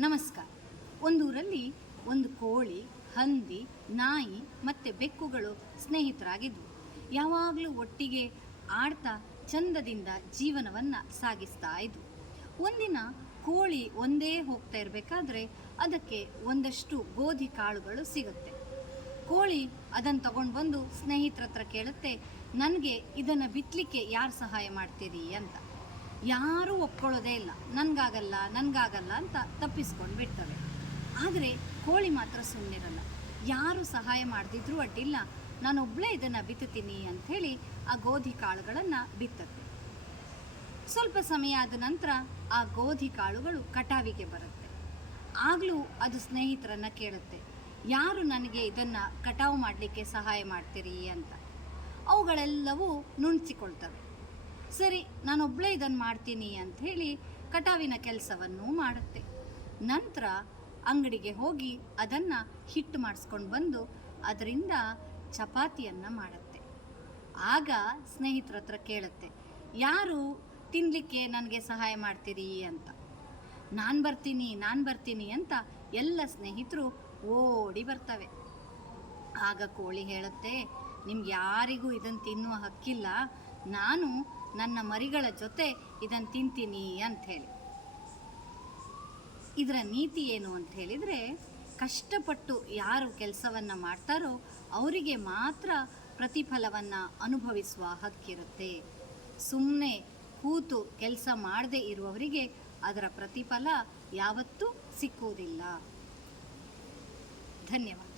ನಮಸ್ಕಾರ. ಒಂದೂರಲ್ಲಿ ಒಂದು ಕೋಳಿ, ಹಂದಿ, ನಾಯಿ ಮತ್ತು ಬೆಕ್ಕುಗಳು ಸ್ನೇಹಿತರಾಗಿದ್ವು. ಯಾವಾಗಲೂ ಒಟ್ಟಿಗೆ ಆಡ್ತಾ ಚಂದದಿಂದ ಜೀವನವನ್ನು ಸಾಗಿಸ್ತಾ ಇದ್ವು. ಒಂದಿನ ಕೋಳಿ ಒಂದೇ ಹೋಗ್ತಾ ಇರಬೇಕಾದ್ರೆ ಅದಕ್ಕೆ ಒಂದಷ್ಟು ಗೋಧಿ ಕಾಳುಗಳು ಸಿಗುತ್ತೆ. ಕೋಳಿ ಅದನ್ನು ತಗೊಂಡು ಬಂದು ಸ್ನೇಹಿತರ ಹತ್ರ ಕೇಳುತ್ತೆ, ನನಗೆ ಇದನ್ನು ಬಿತ್ತಲಿಕ್ಕೆ ಯಾರು ಸಹಾಯ ಮಾಡ್ತೀರಿ ಅಂತ. ಯಾರೂ ಒಪ್ಕೊಳ್ಳೋದೇ ಇಲ್ಲ, ನನಗಾಗಲ್ಲ ಅಂತ ತಪ್ಪಿಸ್ಕೊಂಡು ಬಿಡ್ತವೆ. ಆದರೆ ಕೋಳಿ ಮಾತ್ರ ಸುಮ್ಮನಿರಲ್ಲ. ಯಾರು ಸಹಾಯ ಮಾಡದಿದ್ರೂ ಅಡ್ಡಿಲ್ಲ, ನಾನೊಬ್ಬಳೇ ಇದನ್ನು ಬಿತ್ತುತ್ತೀನಿ ಅಂಥೇಳಿ ಆ ಗೋಧಿ ಕಾಳುಗಳನ್ನು ಬಿತ್ತತ್ತೆ. ಸ್ವಲ್ಪ ಸಮಯ ಆದ ನಂತರ ಆ ಗೋಧಿ ಕಾಳುಗಳು ಕಟಾವಿಗೆ ಬರುತ್ತೆ. ಆಗಲೂ ಅದು ಸ್ನೇಹಿತರನ್ನು ಕೇಳುತ್ತೆ, ಯಾರು ನನಗೆ ಇದನ್ನು ಕಟಾವು ಮಾಡಲಿಕ್ಕೆ ಸಹಾಯ ಮಾಡ್ತೀರಿ ಅಂತ. ಅವುಗಳೆಲ್ಲವೂ ನುಣ್ಚಿಕೊಳ್ತವೆ. ಸರಿ, ನಾನೊಬ್ಬಳೇ ಇದನ್ನು ಮಾಡ್ತೀನಿ ಅಂಥೇಳಿ ಕಟಾವಿನ ಕೆಲಸವನ್ನು ಮಾಡುತ್ತೆ. ನಂತರ ಅಂಗಡಿಗೆ ಹೋಗಿ ಅದನ್ನು ಹಿಟ್ಟು ಮಾಡಿಸ್ಕೊಂಡು ಬಂದು ಅದರಿಂದ ಚಪಾತಿಯನ್ನು ಮಾಡುತ್ತೆ. ಆಗ ಸ್ನೇಹಿತರ ಹತ್ರ ಕೇಳುತ್ತೆ, ಯಾರು ತಿನ್ನಲಿಕ್ಕೆ ನನಗೆ ಸಹಾಯ ಮಾಡ್ತೀರಿ ಅಂತ. ನಾನು ಬರ್ತೀನಿ ಅಂತ ಎಲ್ಲ ಸ್ನೇಹಿತರು ಓಡಿ ಬರ್ತವೆ. ಆಗ ಕೋಳಿ ಹೇಳುತ್ತೆ, ನಿಮ್ಗೆ ಯಾರಿಗೂ ಇದನ್ನು ತಿನ್ನುವ ಹಕ್ಕಿಲ್ಲ, ನಾನು ನನ್ನ ಮರಿಗಳ ಜೊತೆ ಇದನ್ನು ತಿಂತೀನಿ ಅಂಥೇಳಿ. ಇದರ ನೀತಿ ಏನು ಅಂತ ಹೇಳಿದರೆ, ಕಷ್ಟಪಟ್ಟು ಯಾರು ಕೆಲಸವನ್ನು ಮಾಡ್ತಾರೋ ಅವರಿಗೆ ಮಾತ್ರ ಪ್ರತಿಫಲವನ್ನು ಅನುಭವಿಸುವ ಹಕ್ಕಿರುತ್ತೆ. ಸುಮ್ಮನೆ ಕೂತು ಕೆಲಸ ಮಾಡದೇ ಇರುವವರಿಗೆ ಅದರ ಪ್ರತಿಫಲ ಯಾವತ್ತೂ ಸಿಕ್ಕುವುದಿಲ್ಲ. ಧನ್ಯವಾದ.